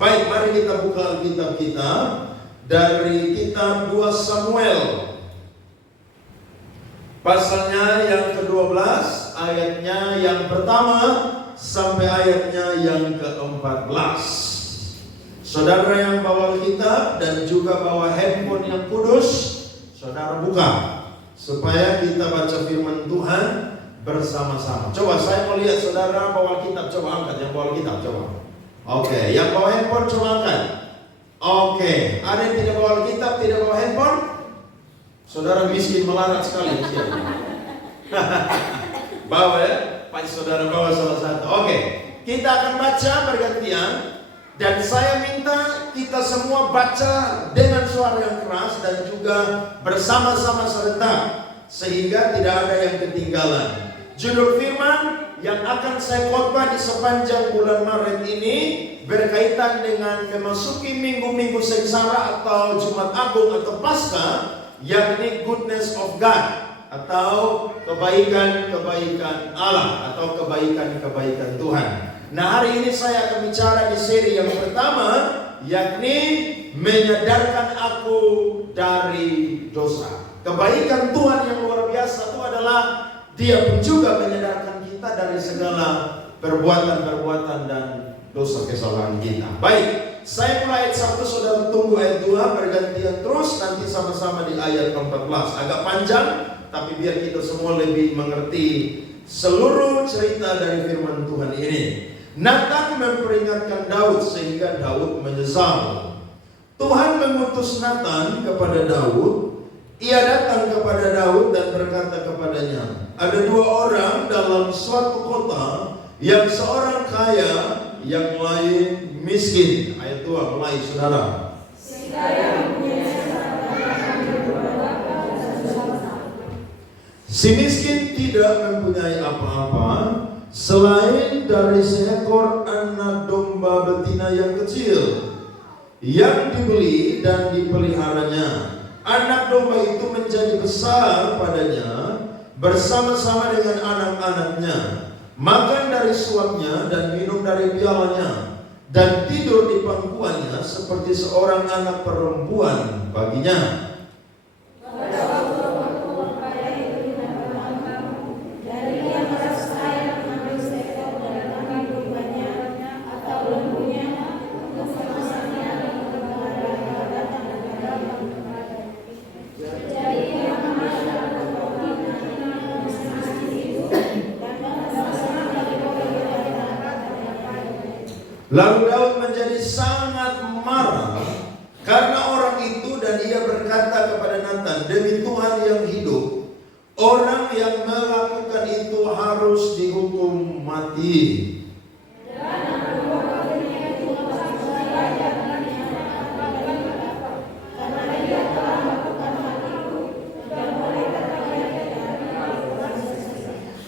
Baik, mari kita buka Alkitab kita dari kitab 2 Samuel. Pasalnya yang ke-12, ayatnya yang pertama sampai ayatnya yang ke-14. Saudara yang bawa Alkitab dan juga bawa handphone yang kudus, saudara buka supaya kita baca firman Tuhan bersama-sama. Coba saya mau lihat saudara bawa Alkitab, coba angkat yang bawa Alkitab, coba. Oke, yang bawa handphone coba angkat. Oke, ada yang tidak bawa Alkitab, tidak bawa handphone? Saudara miskin melarat sekali. Bawa ya, pasti saudara bawa salah satu. Oke, kita akan baca bergantian. Dan saya minta kita semua baca dengan suara yang keras dan juga bersama-sama serentak, sehingga tidak ada yang ketinggalan. Judul firman yang akan saya khotbah di sepanjang bulan Maret ini berkaitan dengan memasuki minggu-minggu sengsara atau Jumat Agung atau Paskah, yakni goodness of God atau kebaikan-kebaikan Allah atau kebaikan-kebaikan Tuhan. Nah, hari ini saya akan bicara di seri yang pertama, yakni menyadarkan aku dari dosa. Kebaikan Tuhan yang luar biasa itu adalah Dia pun juga menyadarkan kita dari segala perbuatan-perbuatan dan dosa kesalahan kita. Baik, saya mulai ayat 1, saudara tunggu ayat 2, bergantian terus, nanti sama-sama di ayat 14. Agak panjang, tapi biar kita semua lebih mengerti seluruh cerita dari firman Tuhan ini. Nathan memperingatkan Daud sehingga Daud menyesal. Tuhan mengutus Nathan kepada Daud. Ia datang kepada Daud dan berkata kepadanya, ada 2 orang dalam suatu kota, yang seorang kaya, yang lain miskin. Ayat 2 mulai saudara. Si miskin tidak mempunyai apa-apa selain dari seekor anak domba betina yang kecil yang dibeli dan dipeliharanya. Anak domba itu menjadi besar padanya bersama-sama dengan anak-anaknya, makan dari suapnya dan minum dari pialanya, dan tidur di pangkuannya seperti seorang anak perempuan baginya. Lalu Daud menjadi sangat marah karena orang itu, dan ia berkata kepada Nathan, demi Tuhan yang hidup, orang yang melakukan itu harus dihukum mati.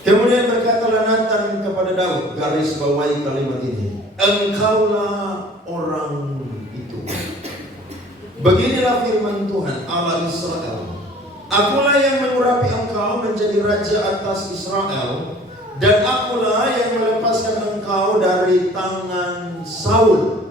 Kemudian berkatalah Nathan kepada Daud, garis bawahi kalimat ini, engkaulah orang itu. Beginilah firman Tuhan Allah Israel, akulah yang mengurapi engkau menjadi raja atas Israel, dan akulah yang melepaskan engkau dari tangan Saul.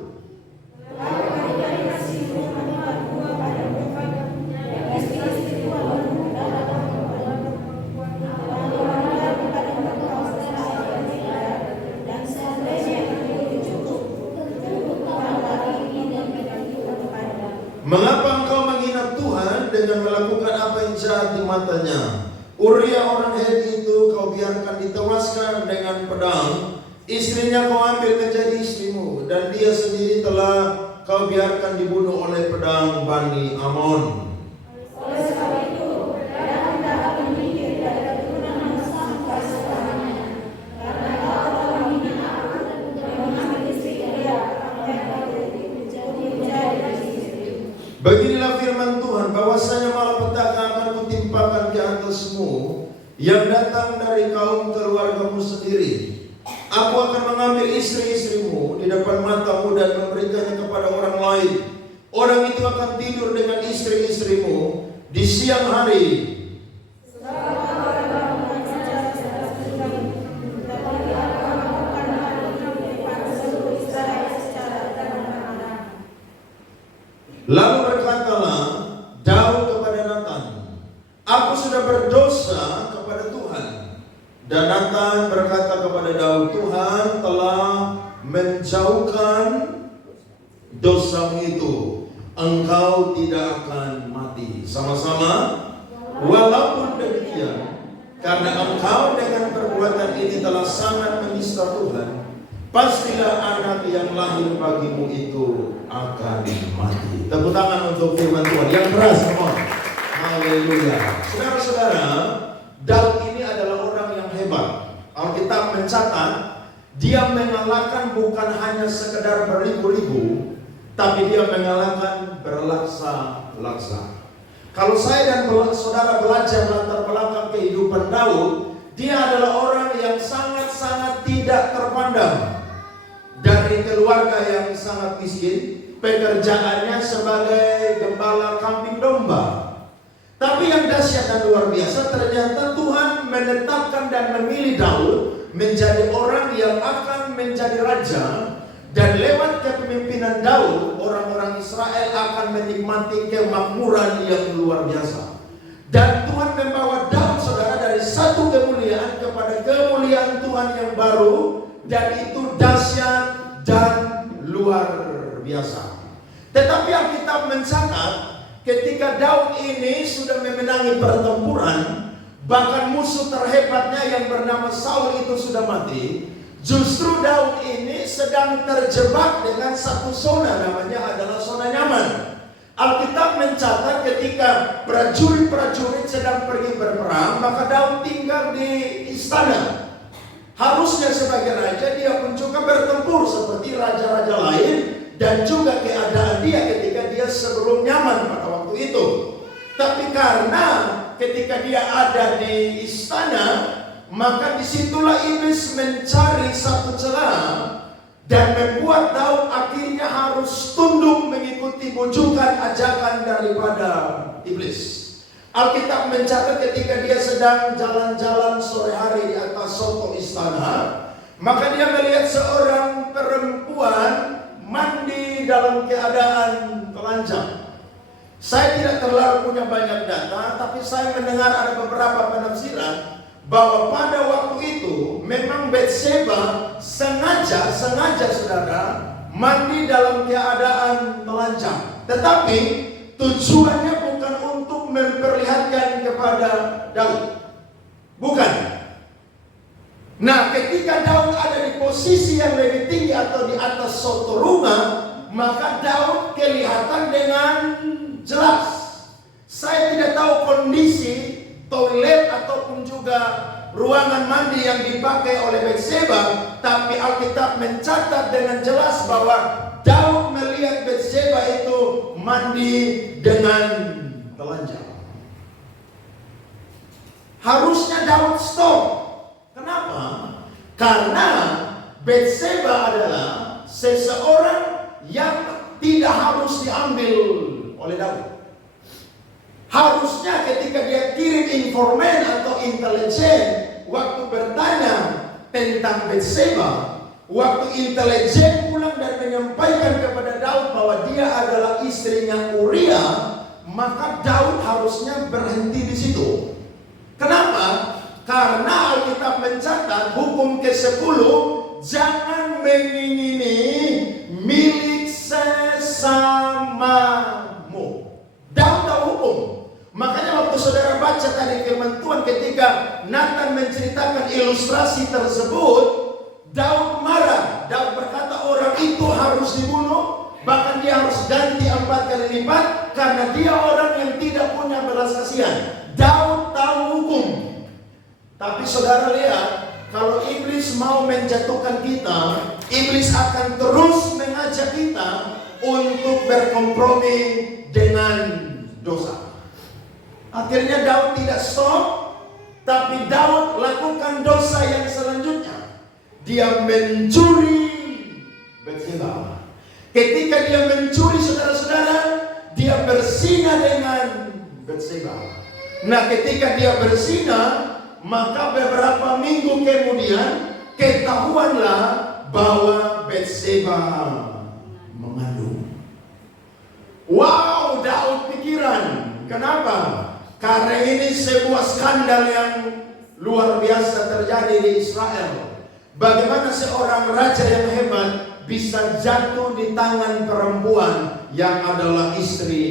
Mengapa engkau menghina Tuhan dengan melakukan apa yang jahat di matanya? Uria orang Heti itu kau biarkan ditewaskan dengan pedang, istrinya kau ambil menjadi istrimu, dan dia sendiri telah kau biarkan dibunuh oleh pedang Bani Amon. Beginilah firman Tuhan, bahwasanya malapetaka akan kutimpakan ke atasmu yang datang dari kaum keluargamu sendiri. Aku akan mengambil istri-istrimu di depan matamu dan memberikannya kepada orang lain. Orang itu akan tidur dengan istri-istrimu di siang hari. Lalu berkatalah Daud kepada Nathan, aku sudah berdosa kepada Tuhan. Dan Nathan berkata kepada Daud, Tuhan telah menjauhkan dosamu itu, engkau tidak akan mati. Sama-sama, walaupun demikian, karena engkau dengan perbuatan ini telah sangat menista Tuhan, pastilah anak yang lahir bagimu itu akan mati. Tepuk tangan untuk firman Tuhan yang keras, teman. Haleluya. Saudara-saudara, Daud ini adalah orang yang hebat. Alkitab mencatat dia mengalahkan bukan hanya sekedar beribu-ribu, tapi dia mengalahkan berlaksa-laksa. Kalau saya dan saudara belajar latar belakang kehidupan Daud, dia adalah orang yang sangat-sangat tidak terpandang. Dari keluarga yang sangat miskin, pekerjaannya sebagai gembala kambing domba. Tapi yang dahsyat dan luar biasa, ternyata Tuhan menetapkan dan memilih Daud menjadi orang yang akan menjadi raja. Dan lewat kepemimpinan Daud, orang-orang Israel akan menikmati kemakmuran yang luar biasa. Dan Tuhan membawa Daud, saudara, dari satu kemuliaan kepada kemuliaan Tuhan yang baru. Dan itu dahsyat dan luar biasa. Tetapi Alkitab mencatat ketika Daud ini sudah memenangi pertempuran, bahkan musuh terhebatnya yang bernama Saul itu sudah mati, justru Daud ini sedang terjebak dengan satu zona, namanya adalah zona nyaman. Alkitab mencatat ketika prajurit-prajurit sedang pergi berperang, maka Daud tinggal di istana. Harusnya sebagai raja dia pun juga bertempur seperti raja-raja lain, dan juga keadaan dia ketika dia sebelum nyaman pada waktu itu. Tapi karena ketika dia ada di istana, maka disitulah iblis mencari satu celah dan membuat Daud akhirnya harus tunduk mengikuti bujukan ajakan daripada iblis. Alkitab mencatat ketika dia sedang jalan-jalan sore hari di atas soto istana, maka dia melihat seorang perempuan mandi dalam keadaan telanjang. Saya tidak terlalu punya banyak data, tapi saya mendengar ada beberapa penafsiran bahwa pada waktu itu memang Bathsheba sengaja saudara mandi dalam keadaan telanjang. Tetapi tujuannya bukan untuk memperlihatkan kepada Daud. Bukan. Nah, ketika Daud ada di posisi yang lebih tinggi atau di atas soto rumah, maka Daud kelihatan dengan jelas. Saya tidak tahu kondisi toilet ataupun juga ruangan mandi yang dipakai oleh Bathsheba, tapi Alkitab mencatat dengan jelas bahwa Daud melihat Bathsheba itu mandi dengan telanjang. Harusnya Daud stop. Kenapa? Karena Bathsheba adalah seseorang yang tidak harus diambil oleh Daud. Harusnya ketika dia kirim informan atau intelijen, waktu bertanya tentang Bathsheba, waktu intelijen pulang dan menyampaikan kepada Daud bahwa dia adalah istrinya Uria, maka Daud harusnya berhenti di situ. Kenapa? Karena Alkitab mencatat hukum ke-10, jangan mengingini milik sesamamu. Daud tahu hukum. Makanya waktu saudara baca tadi firman Tuhan ketika Nathan menceritakan ilustrasi tersebut, Daud marah. Daud berkata orang itu harus dibunuh, bahkan dia harus ganti 4 kali lipat karena dia orang yang tidak punya belas kasihan. Daud tahu hukum. Tapi saudara lihat, kalau iblis mau menjatuhkan kita, iblis akan terus mengajak kita untuk berkompromi dengan dosa. Akhirnya Daud tidak stop, tapi Daud lakukan dosa yang selanjutnya. Dia mencuri Bathsheba. Ketika dia mencuri, saudara-saudara, dia berzina dengan Bathsheba. Nah, ketika dia berzina, maka beberapa minggu kemudian ketahuanlah bahwa Bathsheba mengandung. Wow, Karena ini sebuah skandal yang luar biasa terjadi di Israel. Bagaimana seorang raja yang hebat bisa jatuh di tangan perempuan yang adalah istri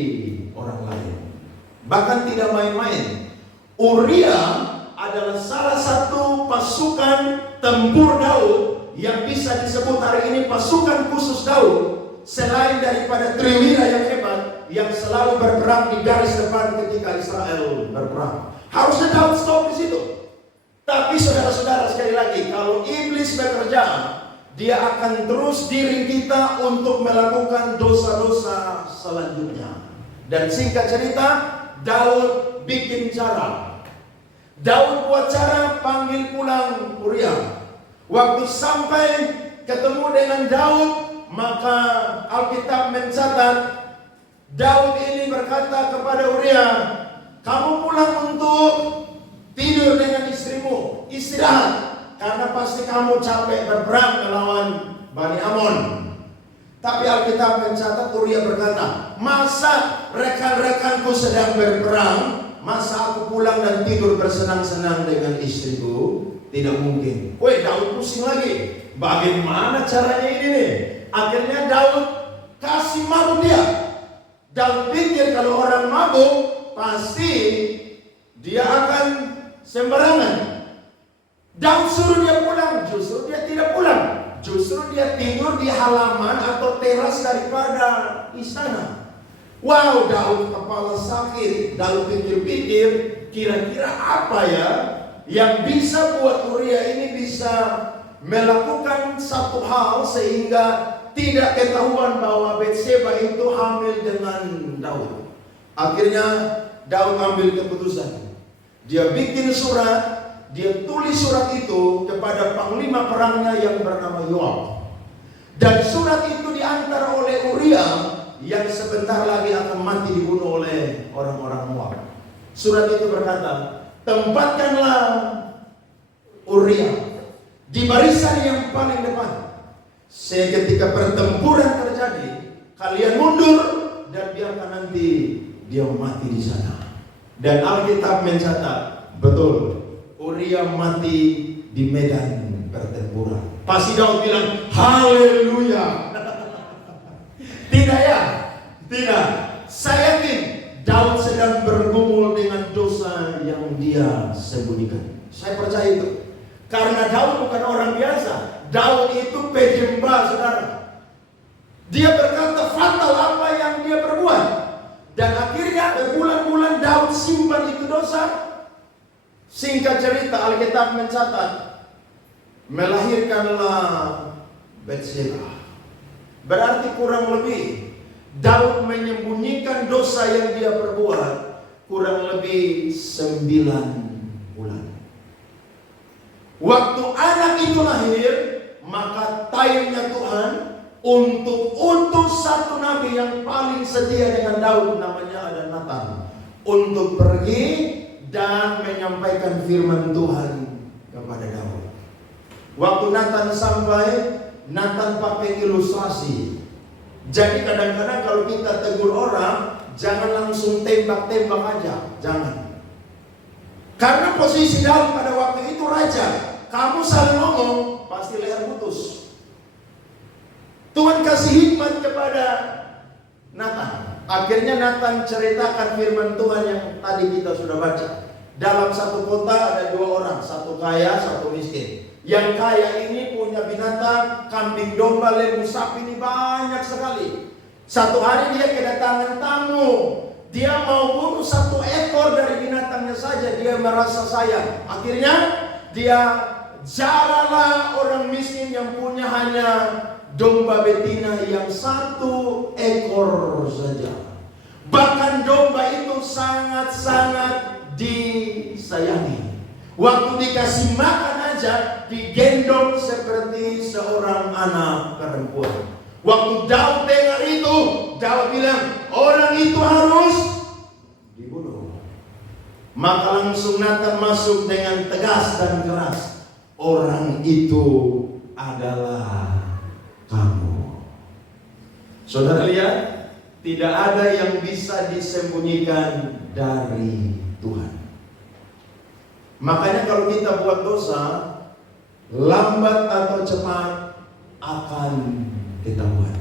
orang lain. Bahkan tidak main-main. Uria adalah salah satu pasukan tempur Daud yang bisa disebut hari ini pasukan khusus Daud. Selain daripada triwira yang hebat yang selalu berperang di garis depan ketika Israel berperang. Harusnya Daud stop di situ. Tapi saudara-saudara, sekali lagi, kalau iblis bekerja, dia akan terus giring kita untuk melakukan dosa-dosa selanjutnya. Dan singkat cerita, Daud bikin cara. Daud buat cara panggil pulang Uria. Waktu sampai ketemu dengan Daud, maka Alkitab mencatat Daud ini berkata kepada Uria, kamu pulang untuk tidur dengan istrimu, istirahat, karena pasti kamu capek berperang melawan Bani Amon. Tapi Alkitab mencatat Uria berkata, masa rekan-rekanku sedang berperang, masa aku pulang dan tidur bersenang-senang dengan istriku? Tidak mungkin. Woi, Daud pusing lagi. Bagaimana caranya ini nih? Akhirnya Daud kasih mabuk dia. Daud pikir kalau orang mabuk pasti dia akan sembarangan. Daud suruh dia pulang, justru dia tidak pulang. Justru dia tidur di halaman atau teras daripada istana. Wow, Daud kepala sakit. Daud pikir-pikir, kira-kira apa ya yang bisa buat Uria ini bisa melakukan satu hal sehingga tidak ketahuan bahwa Batseba itu hamil dengan Daud. Akhirnya Daud ambil keputusan. Dia bikin surat, dia tulis surat itu kepada panglima perangnya yang bernama Yoab. Dan surat itu diantar oleh Uria yang sebentar lagi akan mati dibunuh oleh orang-orang Moab. Surat itu berkata, tempatkanlah Uria di barisan yang paling depan. Ketika pertempuran terjadi, kalian mundur dan biarkan nanti dia mati di sana. Dan Alkitab mencatat, betul, Uria mati di medan pertempuran. Pasti Daud bilang, haleluya. Tidak ya? Tidak. Saya yakin Daud sedang bergumul dengan dosa yang dia sembunyikan. Saya percaya itu. Karena Daud bukan orang biasa. Daud itu pejembar, saudara. Dia berkata fatal apa yang dia perbuat. Dan akhirnya berbulan-bulan Daud simpan itu dosa. Singkat cerita, Alkitab mencatat, melahirkanlah Batseba. Berarti kurang lebih Daud menyembunyikan dosa yang dia perbuat kurang lebih 9 bulan. Waktu anak itu lahir, maka time-nya Tuhan untuk utus satu nabi yang paling setia dengan Daud, namanya ada Nathan, untuk pergi dan menyampaikan firman Tuhan kepada Daud. Waktu Nathan sampai, Nathan pakai ilustrasi. Jadi kadang-kadang kalau kita tegur orang, jangan langsung tembak-tembak aja, jangan. Karena posisi Daud pada waktu itu raja. Kamu salah ngomong, pasti leher putus. Tuhan kasih hikmat kepada Nathan. Akhirnya Nathan ceritakan firman Tuhan yang tadi kita sudah baca. Dalam satu kota ada 2 orang, satu kaya, satu miskin. Yang kaya ini punya binatang, kambing, domba, lembu, sapi ini banyak sekali. Satu hari dia kedatangan tamu. Dia mau bunuh 1 ekor dari binatangnya saja, dia merasa sayang. Akhirnya dia jaralah orang miskin yang punya hanya domba betina yang 1 ekor saja. Bahkan domba itu sangat-sangat disayangi. Waktu dikasih makan aja digendong seperti seorang anak perempuan. Waktu Daud dengar itu, Daud bilang, orang itu harus dibunuh. Maka langsung Nathan masuk dengan tegas dan keras. Orang itu adalah kamu. Saudara lihat, tidak ada yang bisa disembunyikan dari Tuhan. Makanya kalau kita buat dosa, lambat atau cepat akan ketahuan.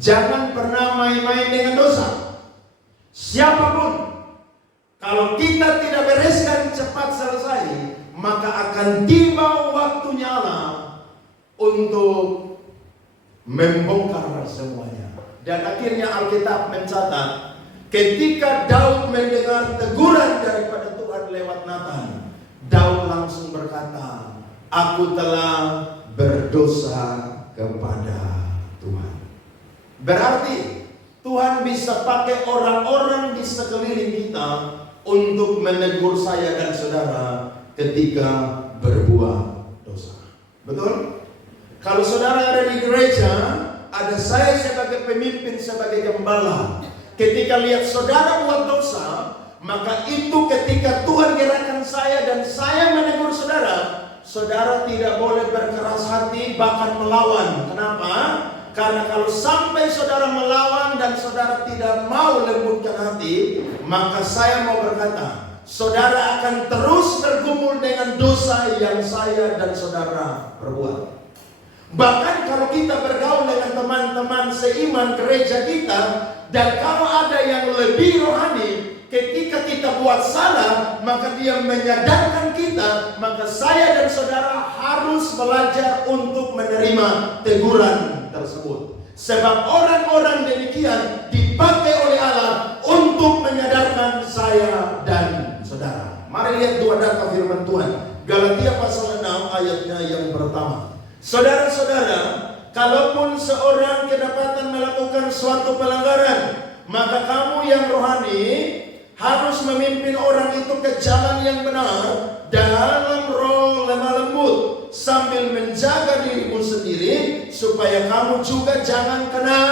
Jangan pernah main-main dengan dosa. Siapapun, kalau kita tidak bereskan cepat selesai, maka akan tiba waktunya Allah untuk membongkar semuanya. Dan akhirnya Alkitab mencatat, ketika Daud mendengar teguran daripada Tuhan lewat Natan, Daud langsung berkata, aku telah berdosa kepada Tuhan. Berarti Tuhan bisa pakai orang-orang di sekeliling kita untuk menegur saya dan saudara ketika berbuat dosa. Betul? Kalau saudara ada di gereja, ada saya sebagai pemimpin, sebagai gembala. Ketika lihat saudara buat dosa, maka itu ketika Tuhan gerakkan saya dan saya menegur saudara, saudara tidak boleh berkeras hati bahkan melawan. Kenapa? Karena kalau sampai saudara melawan dan saudara tidak mau lembutkan hati, maka saya mau berkata, saudara akan terus bergumul dengan dosa yang saya dan saudara perbuat. Bahkan kalau kita bergaul dengan teman-teman seiman gereja kita, dan kalau ada yang lebih rohani, ketika kita buat salah, maka dia menyadarkan kita, maka saya dan saudara harus belajar untuk menerima teguran tersebut. Sebab orang-orang demikian dipakai oleh Allah untuk menyadarkan saya dan saudara. Mari lihat dua data firman Tuhan. Galatia pasal 6 ayatnya yang pertama. Saudara-saudara, kalaupun seorang kedapatan melakukan suatu pelanggaran, maka kamu yang rohani harus memimpin orang itu ke jalan yang benar dalam roh lemah lembut, sambil menjaga dirimu sendiri supaya kamu juga jangan kena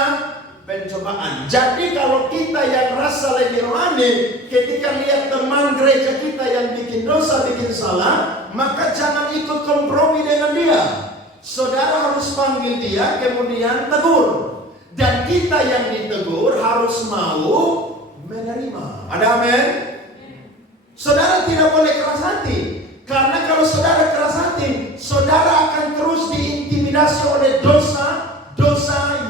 pencobaan. Jadi kalau kita yang rasa lebih rohani, ketika lihat teman gereja kita yang bikin dosa, bikin salah, maka jangan ikut kompromi dengan dia. Saudara harus panggil dia, kemudian tegur. Dan kita yang ditegur harus mau menerima. Ada amin? Saudara tidak boleh keras hati. Karena kalau saudara keras hati, saudara akan terus diintimidasi oleh dosa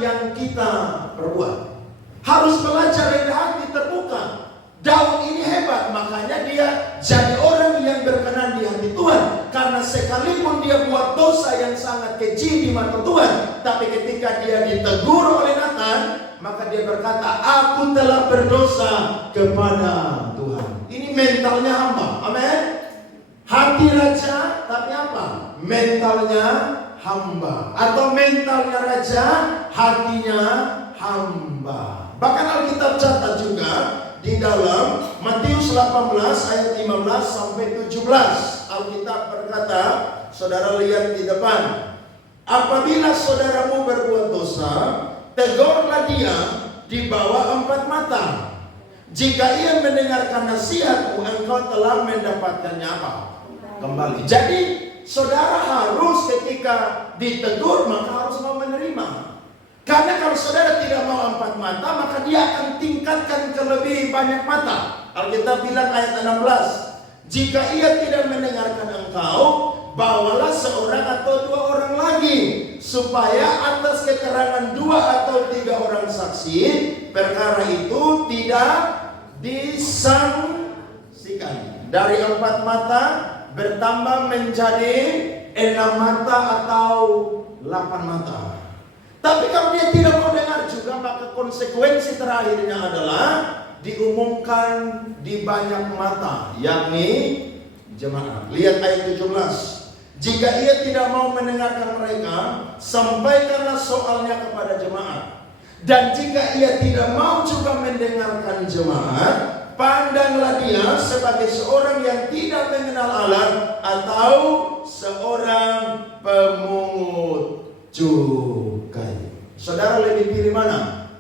yang kita perbuat. Harus belajar rendah hati, terbuka. Daud ini hebat, makanya dia jadi orang yang berkenan di hati Tuhan. Karena sekalipun dia buat dosa yang sangat keji di mata Tuhan, tapi ketika dia ditegur oleh Natan, maka dia berkata, aku telah berdosa kepada Tuhan. Ini mentalnya hamba, amin. Hati raja, tapi apa? Mentalnya hamba. Atau mentalnya raja, hatinya hamba. Bahkan Alkitab catat juga di dalam Matius 18 ayat 15 sampai 17. Alkitab berkata, saudara lihat di depan. Apabila saudaramu berbuat dosa, tegurlah dia di bawah 4 mata. Jika ia mendengarkan nasihatmu, engkau telah mendapatkannya apa? Kembali. Jadi saudara harus ketika ditegur maka harus mau menerima. Karena kalau saudara tidak mau 4 mata, maka dia akan tingkatkan ke lebih banyak mata. Alkitab bilang ayat 16, jika ia tidak mendengarkan engkau, bawalah seorang atau 2 orang lagi, supaya atas keterangan 2 atau 3 orang saksi, perkara itu tidak disangsikan. Dari 4 mata bertambah menjadi 6 mata atau 8 mata. Tapi kalau dia tidak mau dengar juga, maka konsekuensi terakhirnya adalah diumumkan di banyak mata, yakni jemaat. Lihat ayat 17. Jika ia tidak mau mendengarkan mereka, sampaikanlah soalnya kepada jemaat. Dan jika ia tidak mau juga mendengarkan jemaat, pandanglah dia sebagai seorang yang tidak mengenal Allah atau seorang pemungut cukai. Saudara lebih pilih mana?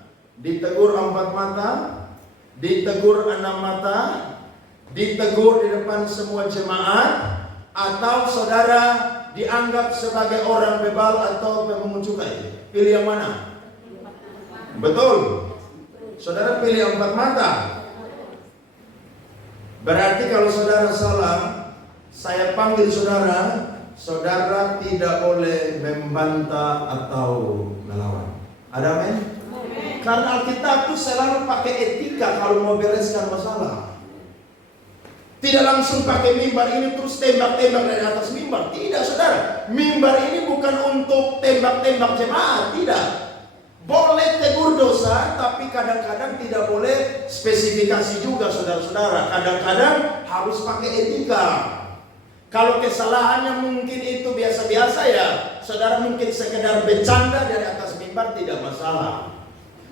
Ditegur 4 mata, ditegur 6 mata, ditegur di depan semua jemaat, atau saudara dianggap sebagai orang bebal atau pemungut cukai? Pilih yang mana? Betul. Saudara pilih 4 mata. Berarti kalau saudara salah, saya panggil saudara, saudara tidak boleh membantah atau melawan. Ada amin? Karena Alkitab itu selalu pakai etika kalau mau bereskan masalah. Tidak langsung pakai mimbar ini terus tembak-tembak dari atas mimbar. Tidak, saudara. Mimbar ini bukan untuk tembak-tembak jemaat. Tidak. Boleh tegur dosa, tapi kadang-kadang tidak boleh spesifikasi juga, saudara-saudara. Kadang-kadang harus pakai etika. Kalau kesalahannya mungkin itu biasa-biasa ya, saudara mungkin sekedar bercanda dari atas mimbar, tidak masalah.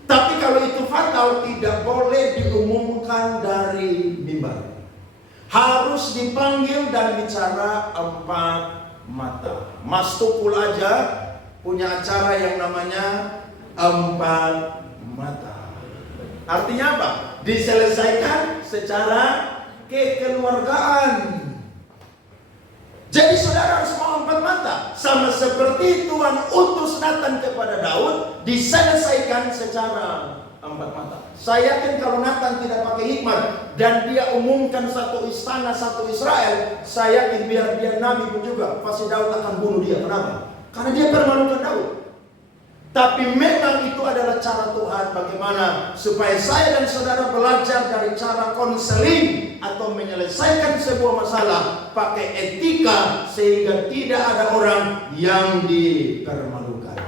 Tapi kalau itu fatal, tidak boleh diumumkan dari mimbar. Harus dipanggil dan bicara empat mata. Mas Tukul aja punya acara yang namanya empat mata. Artinya apa? Diselesaikan secara kekeluargaan. Jadi saudara harus mau empat mata. Sama seperti Tuhan utus Nathan kepada Daud, diselesaikan secara empat mata. Saya yakin kalau Nathan tidak pakai hikmat dan dia umumkan satu istana, satu Israel, saya yakin biar dia nabi pun juga pasti Daud akan bunuh dia. Kenapa? Karena dia permalukan Daud. Tapi memang itu adalah cara Tuhan bagaimana supaya saya dan saudara belajar dari cara konseling atau menyelesaikan sebuah masalah pakai etika sehingga tidak ada orang yang dipermalukan.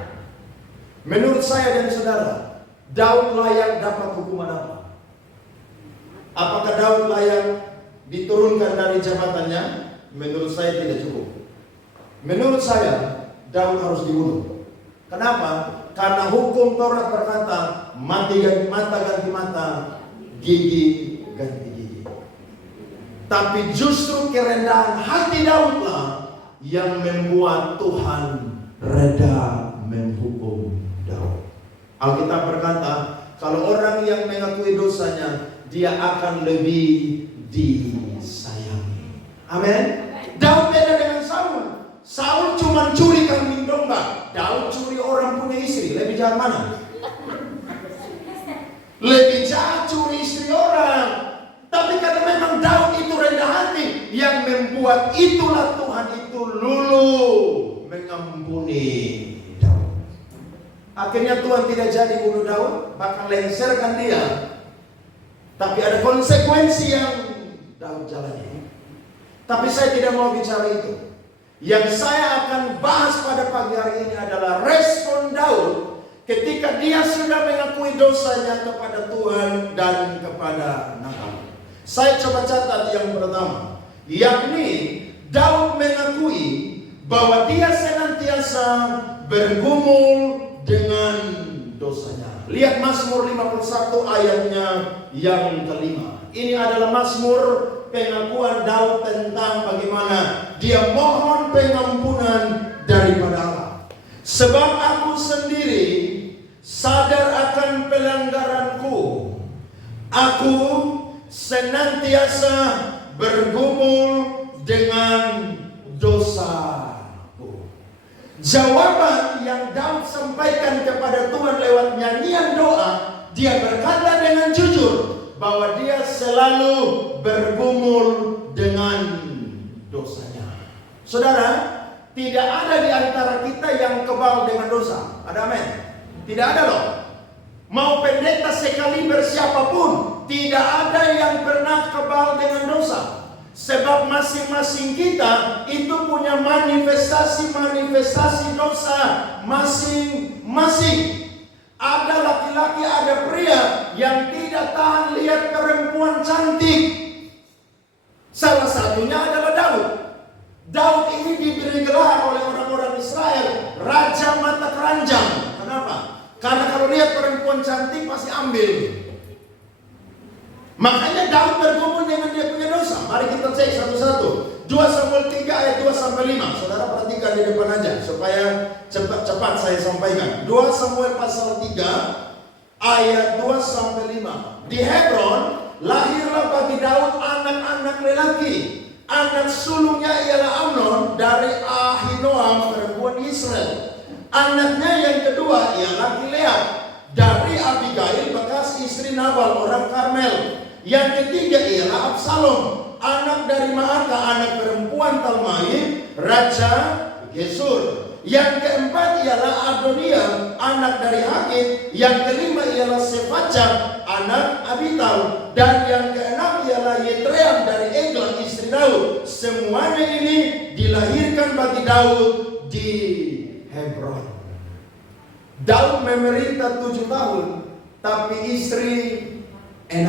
Menurut saya dan saudara, Daud layak dapat hukuman apa? Apakah Daud layak diturunkan dari jabatannya? Menurut saya tidak cukup. Menurut saya, Daud harus dibunuh. Kenapa? Karena hukum Taurat berkata, mati ganti mata ganti mata, gigi ganti gigi. Tapi justru kerendahan hati Daudlah yang membuat Tuhan reda menghukum Daud. Alkitab berkata, kalau orang yang mengakui dosanya, dia akan lebih disayangi. Amin. Daud beda dengan Saul. Saul cuma curi kambing domba. Daud curi orang punya istri. Lebih jahat mana? Lebih jahat curi istri orang. Tapi karena memang Daud itu rendah hati, yang membuat itulah Tuhan itu lulu mengampuni Daud. Akhirnya Tuhan tidak jadi bunuh Daud, bahkan lengserkan dia. Tapi ada konsekuensi yang Daud jalani. Tapi saya tidak mau bicara itu. Yang saya akan bahas pada pagi hari ini adalah respon Daud ketika dia sudah mengakui dosanya kepada Tuhan dan kepada Nathan. Saya coba catat yang pertama, yakni Daud mengakui bahwa dia senantiasa bergumul dengan dosanya. Lihat Mazmur 51 ayatnya yang kelima. Ini adalah Mazmur pengakuan Daud tentang bagaimana dia mohon pengampunan daripada Allah. Sebab aku sendiri sadar akan pelanggaranku. Aku senantiasa bergumul dengan dosaku. Jawaban yang Daud sampaikan kepada Tuhan lewat nyanyian doa, dia berkata dengan jujur bahwa dia selalu bergumul dengan dosanya. Saudara, tidak ada di antara kita yang kebal dengan dosa. Ada amin? Tidak ada loh. Mau pendeta sekaliber siapapun, tidak ada yang pernah kebal dengan dosa. Sebab masing-masing kita itu punya manifestasi dosa masing-masing. Ada laki-laki, ada pria yang tidak tahan lihat perempuan cantik. Salah satunya adalah Daud. Daud ini diberi gelar oleh orang-orang Israel Raja Mata Keranjang. Kenapa? Karena kalau lihat perempuan cantik pasti ambil. Makanya Daud bergumul dengan dia punya dosa. Mari kita cek satu-satu. 2 Samuel 3 ayat 2-5. Saudara perhatikan di depan aja supaya cepat saya sampaikan. 2 Samuel pasal 3 ayat 2-5. Di Hebron lahirlah bagi Daud anak-anak lelaki. Anak sulungnya ialah Amnon dari Ahinoam perempuan Israel. Anaknya yang kedua ialah Gilead dari Abigail bekas istri Nabal orang Karmel. Yang ketiga ialah Absalom, anak dari Maaka, anak perempuan Talmai, Raja Gesur. Yang keempat ialah Adonia, anak dari Hagit. Yang kelima ialah Sefaca, anak Abital. Dan yang keenam ialah Yetream dari Eglah, istri Daud. Semuanya ini dilahirkan bagi Daud di Hebron. Daud memerintah 7 tahun, tapi istri 6.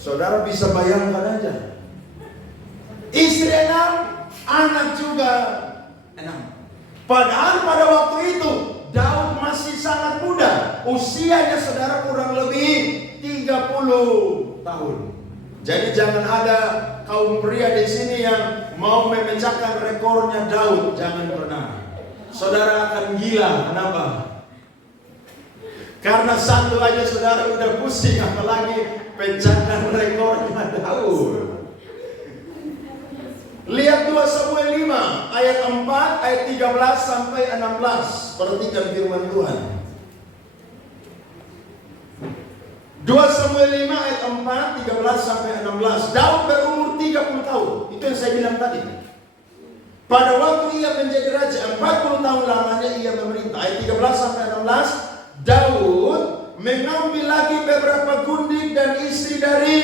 Saudara bisa bayangkan aja. Istri 6, anak juga 6. Padahal pada waktu itu Daud masih sangat muda. Usianya saudara kurang lebih 30 tahun. Jadi jangan ada kaum pria di sini yang mau memecahkan rekornya Daud. Jangan pernah. Saudara akan gila. Kenapa? Karena satu aja saudara udah pusing, apalagi pecahkan rekornya Daud. Lihat 2 Samuel 5 ayat 4 ayat 13 sampai 16. Perhatikan firman Tuhan. 2 Samuel 5 ayat 4 13 sampai 16. Daud berumur 30 tahun. Itu yang saya bilang tadi. Pada waktu ia menjadi raja, 40 tahun lamanya ia memerintah. Ayat 13 sampai 16. Daud mengambil lagi beberapa gundik dan istri dari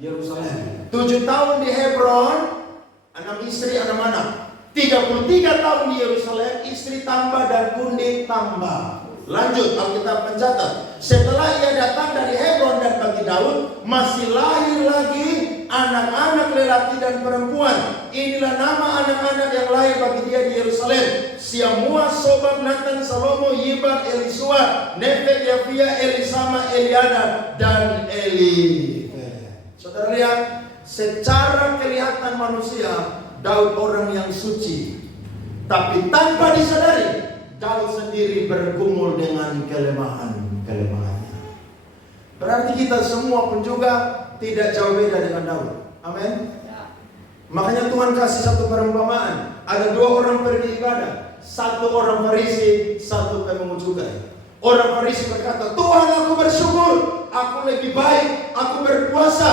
Yerusalem. 7 tahun di Hebron, 6 istri, 6 anak. 33 tahun di Yerusalem, istri tambah dan gundik tambah. Lanjut, Alkitab mencatat. Setelah ia datang dari Hebron dan bagi Daud masih lahir lagi anak-anak lelaki dan perempuan. Inilah nama anak-anak yang lahir bagi dia di Yerusalem: Siamua, Sobab, Natan, Salomo, Yibab, Elisua, Nefeg, Yafia, Elisama, Eliada, dan Eli. Saudara lihat, secara kelihatan manusia Daud orang yang suci, tapi tanpa disadari Daud sendiri bergumul dengan kelemahannya. Berarti kita semua pun juga tidak jauh beda dengan Daud. Amin. Makanya Tuhan kasih satu perumpamaan. Ada 2 orang pergi ibadah. 1 orang Farisi, 1 pemungut cukai. Orang Farisi berkata, Tuhan, aku bersyukur, aku lebih baik, aku berpuasa,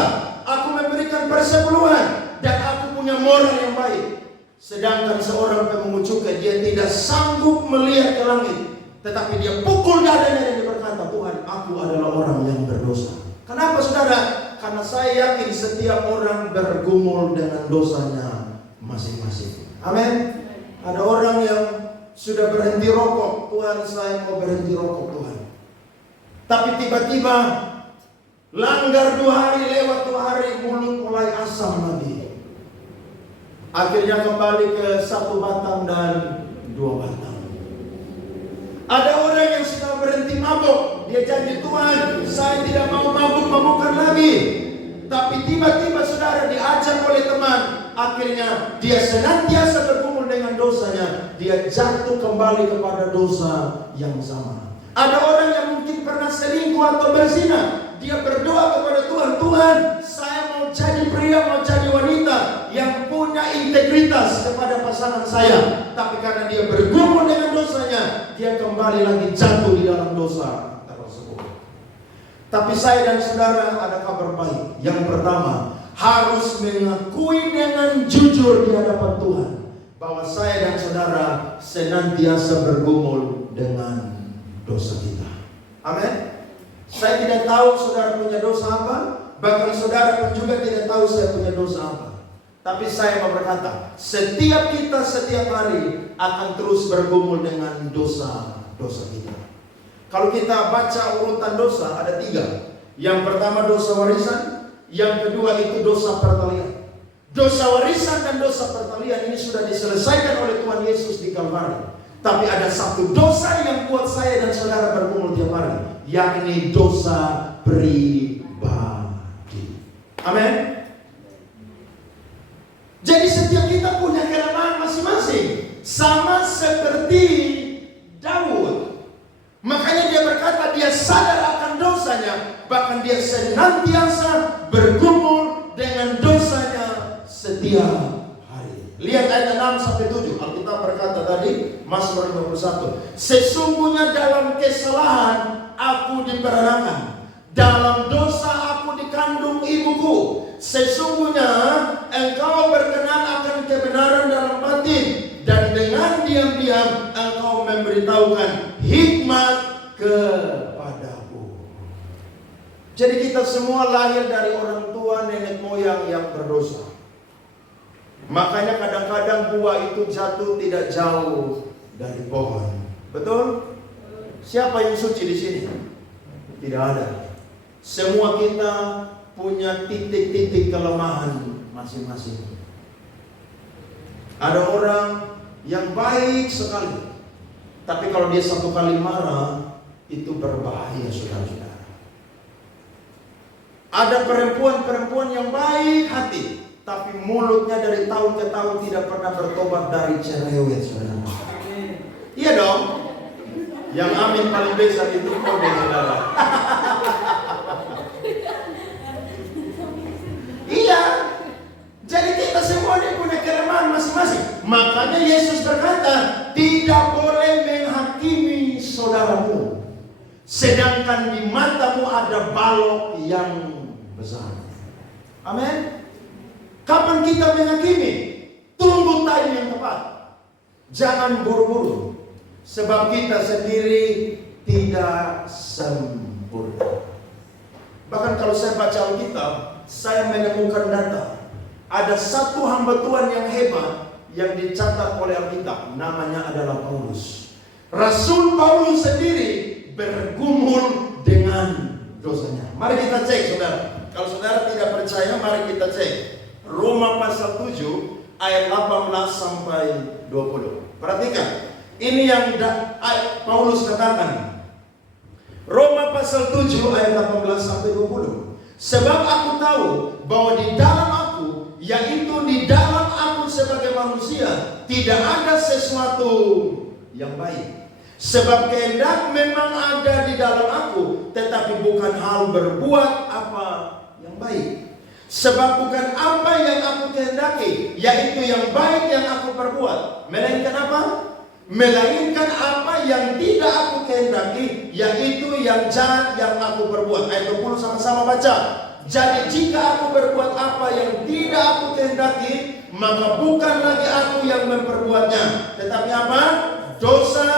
aku memberikan persepuluhan, dan aku punya moral yang baik. Sedangkan seorang pemungut cukai, dia tidak sanggup melihat ke langit, tetapi dia pukul dadanya dan dia berkata, Tuhan, aku adalah orang yang berdosa. Kenapa saudara? Karena saya yakin setiap orang bergumul dengan dosanya masing-masing. Amin. Ada orang yang sudah berhenti rokok. Tuhan, saya mau berhenti rokok, Tuhan. Tapi tiba-tiba langgar 2 hari, lewat 2 hari, mulut mulai asam lagi. Akhirnya kembali ke 1 batang dan 2 batang. Ada orang yang sudah berhenti mabuk. Dia janji, Tuhan, saya tidak mau mabuk-mabukan lagi. Tapi tiba-tiba saudara diajak oleh teman. Akhirnya dia senantiasa bergumul dengan dosanya. Dia jatuh kembali kepada dosa yang sama. Ada orang yang mungkin pernah selingkuh atau berzina. Dia berdoa kepada Tuhan, Tuhan, saya mau jadi pria, mau jadi wanita yang punya integritas kepada pasangan saya. Tapi karena dia bergumul dengan dosanya, dia kembali lagi jatuh di dalam dosa tersebut. Tapi saya dan saudara ada kabar baik. Yang pertama, harus mengakui dengan jujur di hadapan Tuhan bahwa saya dan saudara senantiasa bergumul dengan dosa kita. Amin. Saya tidak tahu saudara punya dosa apa, bahkan saudara pun juga tidak tahu saya punya dosa apa. Tapi saya mau berkata, setiap kita setiap hari akan terus bergumul dengan dosa-dosa kita. Kalau kita baca urutan dosa ada 3. Yang pertama dosa warisan, yang kedua itu dosa pertalian. Dosa warisan dan dosa pertalian ini sudah diselesaikan oleh Tuhan Yesus di Kalvari. Tapi ada satu dosa yang buat saya dan saudara bergumul tiap hari, yakni dosa pribadi. Amin. Jadi setiap kita punya kelemahan masing-masing, sama seperti Daud. Makanya dia berkata dia sadar akan dosanya, bahkan dia senantiasa bergumul dengan dosanya setiap hari. Lihat ayat 6-7. Alkitab berkata tadi, Mazmur 51. Sesungguhnya dalam kesalahan aku diperanakkan, dalam dosa aku dikandung ibuku. Sesungguhnya engkau berkenan akan kebenaran dalam batin, dan dengan diam-diam engkau memberitahukan hikmat kepadaku. Jadi kita semua lahir dari orang tua nenek moyang yang berdosa. Makanya kadang-kadang buah itu jatuh tidak jauh dari pohon. Betul? Siapa yang suci di sini? Tidak ada. Semua kita punya titik-titik kelemahan masing-masing. Ada orang yang baik sekali, tapi kalau dia satu kali marah, itu berbahaya, saudara-saudara. Ada perempuan-perempuan yang baik hati, tapi mulutnya dari tahun ke tahun tidak pernah bertobat dari cerewet, saudara. Iya dong. Yang amin paling besar itu kode, saudara. Iya. Jadi kita semua ini punya kelemahan masing-masing. Makanya Yesus berkata, tidak boleh menghakimi saudaramu, sedangkan di matamu ada balok yang besar. Amin. Kapan kita menghakimi? Tunggu time yang tepat. Jangan buru-buru. Sebab kita sendiri tidak sempurna. Bahkan kalau saya baca Alkitab, saya menemukan data. Ada satu hamba Tuhan yang hebat yang dicatat oleh Alkitab. Namanya adalah Paulus. Rasul Paulus sendiri bergumul dengan dosanya. Mari kita cek, saudara. Kalau saudara tidak percaya, mari kita cek. Roma pasal 7 ayat 18 sampai 20. Perhatikan. Ini yang Paulus katakan. Roma pasal 7 ayat 18 sampai 20. Sebab aku tahu bahwa di dalam aku, yaitu di dalam aku sebagai manusia, tidak ada sesuatu yang baik. Sebab kehendak memang ada di dalam aku, tetapi bukan hal berbuat apa yang baik. Sebab bukan apa yang aku kehendaki, yaitu yang baik yang aku perbuat, melainkan apa? Melainkan apa yang tidak aku kehendaki, yaitu yang jahat yang aku perbuat. Ayat 20 sama-sama baca. Jadi jika aku berbuat apa yang tidak aku kehendaki, maka bukan lagi aku yang memperbuatnya, tetapi apa? Dosa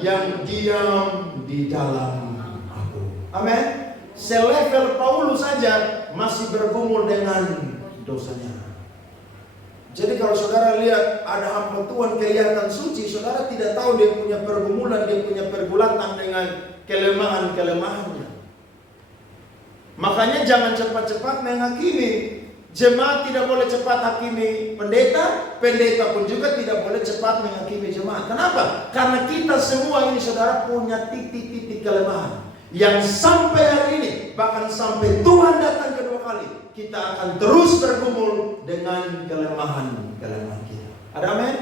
yang diam di dalam aku. Amin. Selevel Paulus saja masih bergumul dengan dosanya. Jadi kalau saudara lihat ada hamba Tuhan kelihatan suci, saudara tidak tahu dia punya pergumulan, dia punya pergulatan dengan kelemahan-kelemahannya. Makanya jangan cepat-cepat menghakimi. Jemaat tidak boleh cepat hakimi pendeta, pendeta pun juga tidak boleh cepat menghakimi jemaat. Kenapa? Karena kita semua ini, saudara, punya titik-titik kelemahan yang sampai hari ini, bahkan sampai Tuhan datang kedua kali, kita akan terus bergumul dengan kelemahan-kelemahan kita. Ada amin?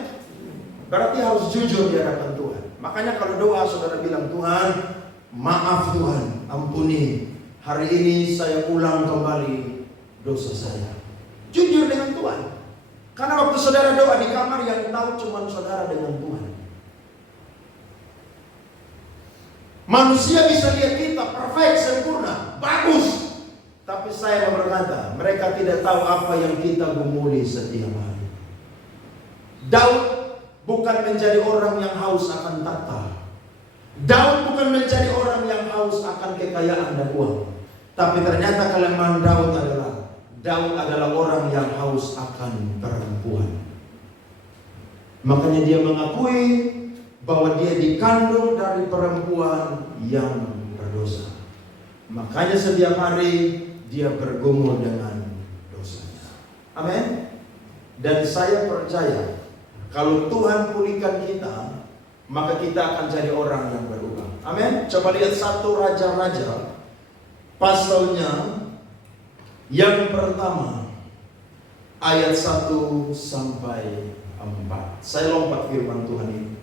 Berarti harus jujur di hadapan Tuhan. Makanya kalau doa saudara bilang, Tuhan, maaf Tuhan, ampuni. Hari ini saya ulang kembali dosa saya. Jujur dengan Tuhan. Karena waktu saudara doa di kamar, yang tahu cuma saudara dengan Tuhan. Manusia bisa lihat kita perfect, sempurna, bagus. Tapi saya berkata, mereka tidak tahu apa yang kita gumuli setiap hari. Daud bukan menjadi orang yang haus akan takhta. Daud bukan menjadi orang yang haus akan kekayaan dan uang. Tapi ternyata kelemahan Daud adalah orang yang haus akan perempuan. Makanya dia mengakui bahwa dia dikandung dari perempuan yang berdosa. Makanya setiap hari dia bergumul dengan dosanya. Amin. Dan saya percaya kalau Tuhan pulihkan kita, maka kita akan jadi orang yang berubah. Amin. Coba lihat 1 Raja-Raja pasalnya yang pertama ayat 1 sampai 4. Saya lompat firman Tuhan ini.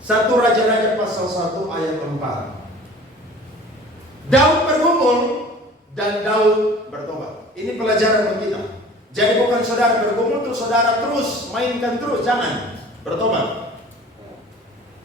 1 Raja-Raja pasal 1 ayat 4. Daud bergumul dan Daud bertobat. Ini pelajaran bagi kita. Jadi bukan saudara bergumul terus saudara terus mainkan terus, jangan. Bertobat.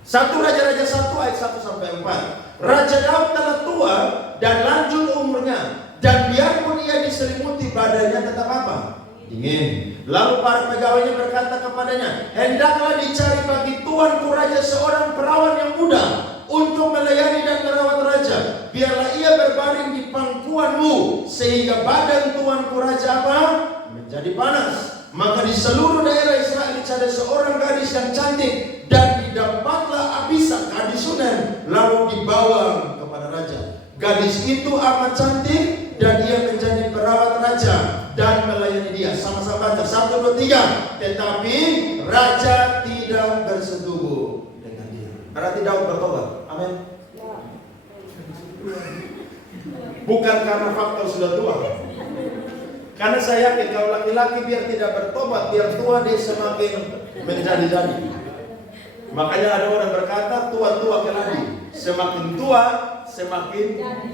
1 Raja-Raja 1 ayat 1 sampai 4. Raja Daud telah tua dan lanjut umurnya, dan biarpun ia diselimuti badannya tetap apa? Dingin. Lalu para pegawainya berkata kepadanya, hendaklah dicari bagi tuanku raja seorang perawan yang muda untuk melayani dan merawat raja. Biarlah ia berbaring di pangkuanmu, sehingga badan tuanku raja apa? Menjadi panas. Maka di seluruh daerah Israel dicari seorang gadis yang cantik, dan didapatlah Abisa gadis Sunem, lalu dibawa kepada raja. Gadis itu amat cantik, dan ia menjadi perawat raja dan melayani dia. Sama-sama baca 1, 2, 3. Tetapi raja tidak bersetubuh dengan dia. Berarti Daud bertobat. Amin. Bukan karena faktor sudah tua. Karena saya yakin kalau laki-laki biar tidak bertobat, biar tua dia semakin menjadi-jadi. Makanya ada orang berkata tua-tua keladi, semakin tua semakin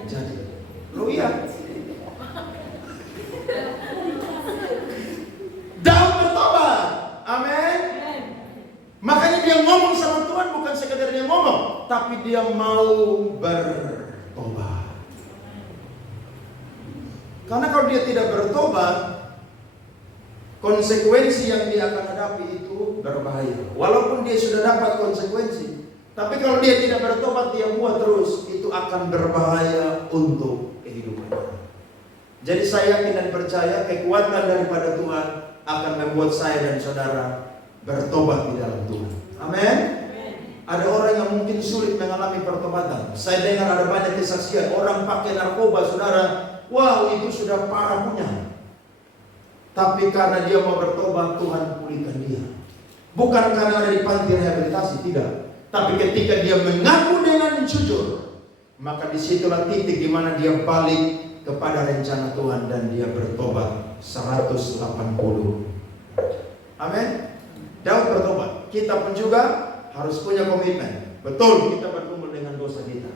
jadi. Lu iya. Daud bertobat. Amin. Makanya dia ngomong sama Tuhan, bukan sekedar dia ngomong, tapi dia mau bertobat. Karena kalau dia tidak bertobat, konsekuensi yang dia akan hadapi itu berbahaya. Walaupun dia sudah dapat konsekuensi, tapi kalau dia tidak bertobat, dia buat terus, itu akan berbahaya untuk kehidupannya. Jadi saya yakin dan percaya kekuatan daripada Tuhan akan membuat saya dan saudara bertobat di dalam Tuhan. Amin. Ada orang yang mungkin sulit mengalami pertobatan. Saya dengar ada banyak kesaksian orang pakai narkoba, saudara. Wow, itu sudah parah punya. Tapi karena dia mau bertobat, Tuhan pulihkan dia. Bukan karena ada di panti rehabilitasi, tidak. Tapi ketika dia mengaku dengan jujur, maka disitulah titik di mana dia balik kepada rencana Tuhan dan dia bertobat 180. Amin. Daud bertobat. Kita pun juga harus punya komitmen. Betul, kita berkumpul dengan dosa kita.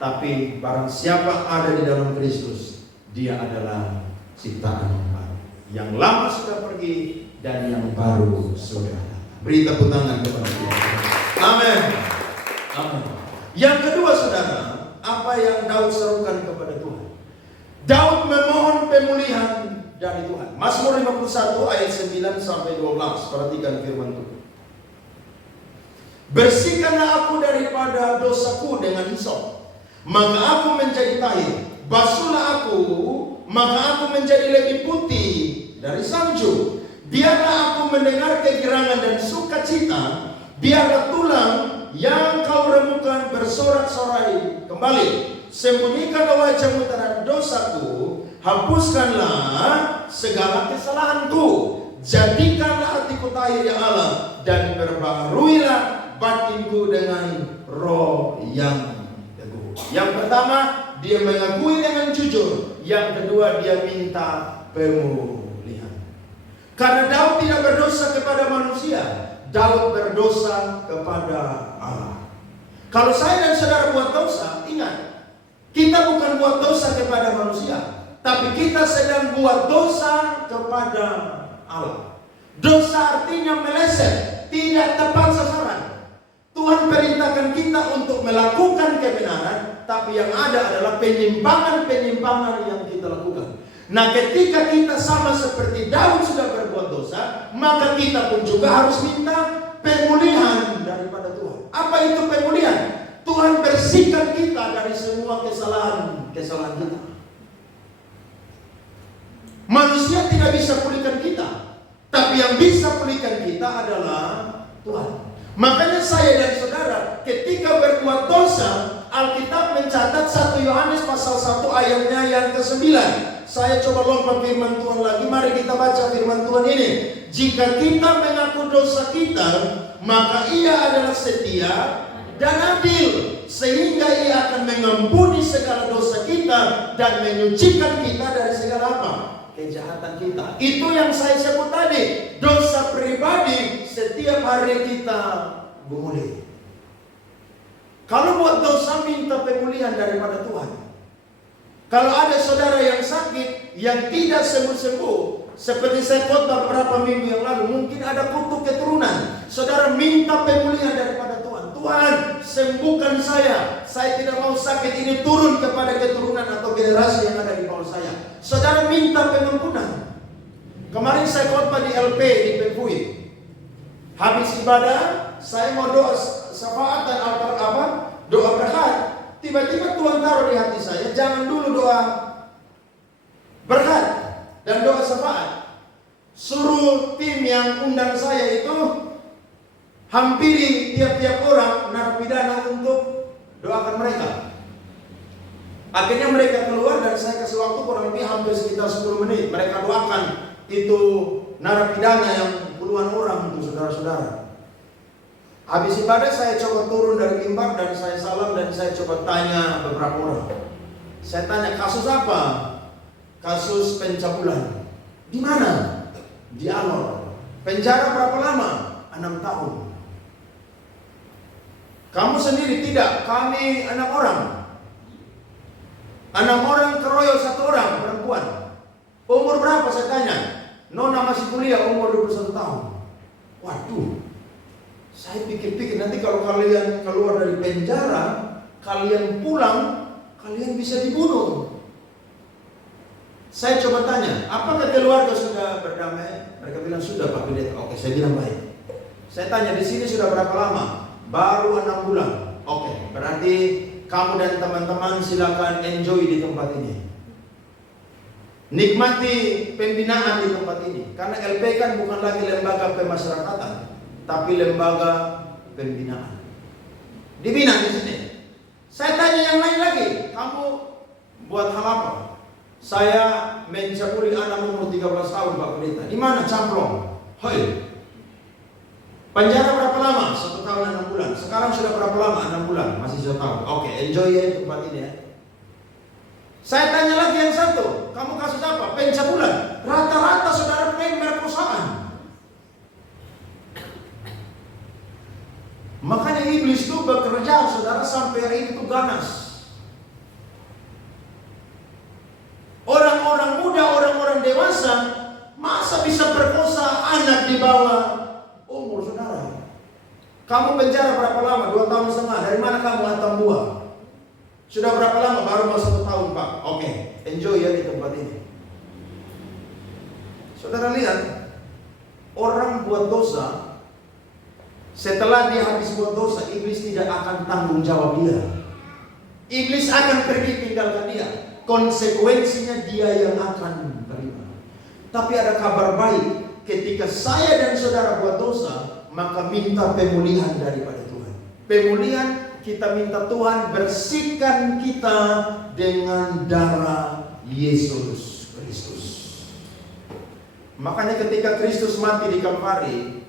Tapi barang siapa ada di dalam Kristus, dia adalah ciptaan yang baru. Yang lama sudah pergi dan yang baru sudah datang. Beri tepuk tangan kepada Tuhan. Amin. Amin. Yang kedua, saudara, apa yang Daud serukan kepada Tuhan? Daud memohon pemulihan dari Tuhan. Mazmur 51 ayat 9 sampai 12. Perhatikan firman Tuhan. Bersihkanlah aku daripada dosaku dengan hisop, maka aku menjadi tahir. Basuhlah aku, maka aku menjadi lebih putih dari salju. Biarlah aku mendengar kegirangan dan sukacita. Biarlah tulang yang kau remukan bersorak-sorai kembali. Sembunyikanlah wajahmu terhadap dosaku, hapuskanlah segala kesalahanku. Jadikanlah hatiku tahir ya Allah, dan perbaharuilah batinku dengan roh yang teguh. Yang pertama, dia mengakui dengan jujur. Yang kedua, dia minta pemulihan. Karena Daud tidak berdosa kepada manusia, Daud berdosa kepada Allah. Kalau saya dan saudara buat dosa, ingat, kita bukan buat dosa kepada manusia, tapi kita sedang buat dosa kepada Allah. Dosa artinya meleset, tidak tepat sasaran. Tuhan perintahkan kita untuk melakukan kebenaran, tapi yang ada adalah penyimpangan-penyimpangan yang kita lakukan. Nah, ketika kita sama seperti Daud sudah berbuat dosa, maka kita pun juga harus minta pemulihan daripada Tuhan. Apa itu pemulihan? Tuhan bersihkan kita dari semua kesalahan kita. Manusia tidak bisa pulihkan kita, tapi yang bisa pulihkan kita adalah Tuhan. Makanya saya dan saudara ketika berbuat dosa, Alkitab mencatat 1 Yohanes pasal 1 ayatnya yang ke-9. Saya coba lompat firman Tuhan lagi. Mari kita baca firman Tuhan ini. Jika kita mengaku dosa kita, maka Ia adalah setia dan adil, sehingga Ia akan mengampuni segala dosa kita dan menyucikan kita dari segala apa? Kejahatan kita. Itu yang saya sebut tadi. Dosa pribadi setiap hari kita gumuli. Kalau buat dosa, minta pemulihan daripada Tuhan. Kalau ada saudara yang sakit, yang tidak sembuh-sembuh, seperti saya khotbah beberapa minggu yang lalu, mungkin ada kutuk keturunan. Saudara minta pemulihan daripada Tuhan. Tuhan, sembuhkan saya. Saya tidak mau sakit ini turun kepada keturunan atau generasi yang ada di bawah saya. Saudara minta pengampunan. Kemarin saya khotbah di LP di Pembuit. Habis ibadah, saya mau doa syafaat dan doa berkat. Tiba-tiba Tuhan taruh di hati saya, jangan dulu doa berkat dan doa syafaat. Suruh tim yang undang saya itu hampiri tiap-tiap orang narapidana untuk doakan mereka. Akhirnya mereka keluar dan saya kasih waktu kurang lebih hampir sekitar 10 menit. Mereka doakan itu narapidana yang puluhan orang untuk saudara-saudara. Habis ibadah saya coba turun dari mimbar dan saya salam dan saya coba tanya beberapa orang. Saya tanya, kasus apa? Kasus pencabulan. Di mana? Di Alor. Penjara berapa lama? 6 tahun. Kamu sendiri? Tidak, kami 6 orang. 6 orang keroyok 1 orang perempuan. Umur berapa saya tanya? Nona masih kuliah, umur 21 tahun. Waduh, saya pikir-pikir nanti kalau kalian keluar dari penjara, kalian pulang, kalian bisa dibunuh. Saya coba tanya, apakah keluarga sudah berdamai? Mereka bilang sudah Pak Pendeta. Oke, saya bilang baik. Saya tanya, di sini sudah berapa lama? Baru 6 bulan. Oke, berarti kamu dan teman-teman silakan enjoy di tempat ini. Nikmati pembinaan di tempat ini. Karena LP kan bukan lagi lembaga pemasyarakatan, tapi lembaga pembinaan. Dibina di sini. Saya tanya yang lain lagi, kamu buat hal apa? Saya mencabuli anak umur 13 tahun Pak Pendeta. Di mana camplong? Hoi. Penjara berapa lama? 1 tahun 6 bulan. Sekarang sudah berapa lama? 6 bulan. Masih 1 tahun. Oke, enjoy ya tempat ini ya. Saya tanya lagi yang satu, kamu kasus apa? Pencabulan. Rata-rata saudara main merkosaan. Makanya iblis itu bekerja saudara sampai hari ini itu ganas. Orang-orang muda, orang-orang dewasa masa bisa perkosa anak di bawah umur saudara. Kamu penjara berapa lama? 2 tahun setengah. Dari mana kamu hantam buah? Sudah berapa lama? Baru mau 1 tahun Pak. Oke, enjoy ya di tempat ini. Saudara lihat, orang buat dosa, setelah dia habis buat dosa, iblis tidak akan tanggung jawab dia. Iblis akan pergi tinggalkan dia. Konsekuensinya dia yang akan terima. Tapi ada kabar baik, ketika saya dan saudara buat dosa, maka minta pemulihan daripada Tuhan. Pemulihan, kita minta Tuhan bersihkan kita dengan darah Yesus Kristus. Makanya ketika Kristus mati di Kalvari,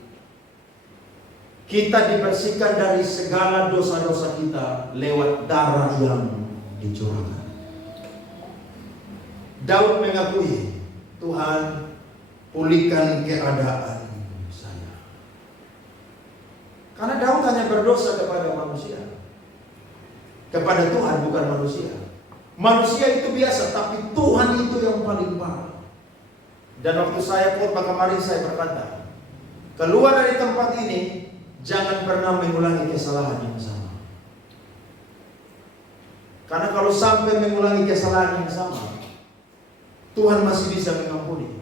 kita dibersihkan dari segala dosa-dosa kita lewat darah yang dicurahkan. Daud mengakui, Tuhan pulihkan keadaan saya. Karena Daud hanya berdosa kepada manusia. Kepada Tuhan bukan manusia. Manusia itu biasa, tapi Tuhan itu yang paling parah. Dan waktu saya khotbah kemarin saya berkata, keluar dari tempat ini jangan pernah mengulangi kesalahan yang sama. Karena kalau sampai mengulangi kesalahan yang sama, Tuhan masih bisa mengampuni.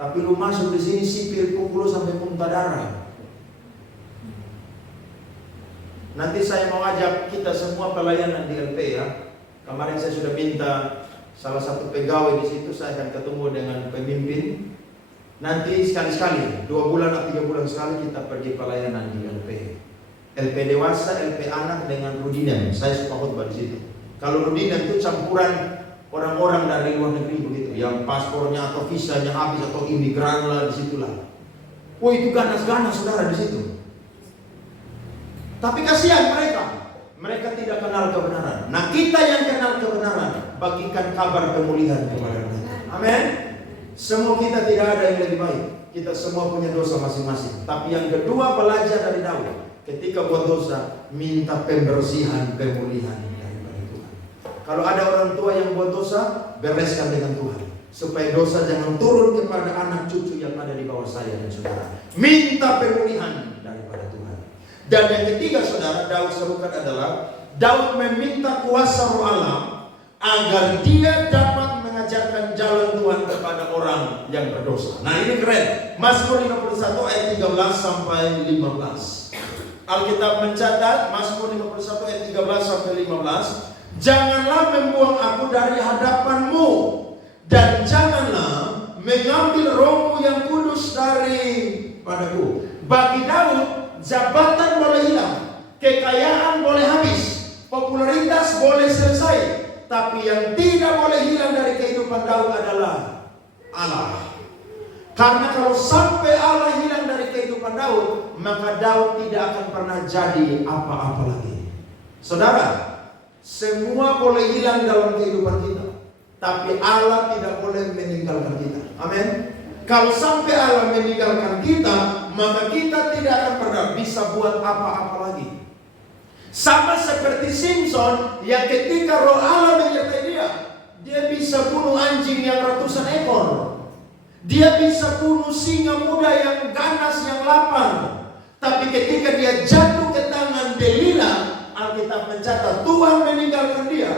Tapi lu masuk di sini sipir pukul sampai muntah darah. Nanti saya mau ajak kita semua pelayanan di LP ya. Kemarin saya sudah minta salah satu pegawai di situ, saya akan ketemu dengan pemimpin. Nanti sekali-sekali, 2 bulan atau 3 bulan sekali kita pergi pelayanan di LP. LP dewasa, LP anak dengan Rudinem. Saya suka khotbah di situ. Kalau Rudinem itu campuran orang-orang dari luar negeri begitu, yang paspornya atau visanya habis atau imigran lah di situlah. Wah itu ganas-ganas saudara di situ. Tapi kasihan mereka tidak kenal kebenaran. Nah kita yang kenal kebenaran, bagikan kabar pemulihan kepada mereka. Amin. Semua kita tidak ada yang lebih baik. Kita semua punya dosa masing-masing. Tapi yang kedua belajar dari Daud, ketika buat dosa, minta pembersihan, pemulihan daripada Tuhan. Kalau ada orang tua yang buat dosa, bereskan dengan Tuhan, supaya dosa jangan turun kepada anak cucu yang ada di bawah saya dan saudara. Minta pemulihan daripada Tuhan. Dan yang ketiga saudara, Daud serukan adalah Daud meminta kuasa Roh Allah agar dia dapat mengajarkan jalan Tuhan kepada orang yang berdosa. Nah ini keren. Mazmur 51 ayat 13 sampai 15. Alkitab mencatat Mazmur 51 ayat 13 sampai 15. Janganlah membuang aku dari hadapanmu, dan janganlah mengambil rohmu yang kudus daripadaku. Bagi Daud, jabatan boleh hilang, kekayaan boleh habis, popularitas boleh selesai, tapi yang tidak boleh hilang dari kehidupan Daud adalah Allah. Karena kalau sampai Allah hilang dari kehidupan Daud, maka Daud tidak akan pernah jadi apa-apa lagi. Saudara, semua boleh hilang dalam kehidupan kita, tapi Allah tidak boleh meninggalkan kita. Amin. Kalau sampai Allah meninggalkan kita, maka kita tidak akan pernah bisa buat apa-apa lagi. Sama seperti Simpson yang ketika Roh Allah menyertai dia bisa bunuh anjing yang ratusan ekor. Dia bisa bunuh singa muda yang ganas, yang lapar. Tapi ketika dia jatuh ke tangan Delila, Alkitab mencatat Tuhan meninggalkan dia,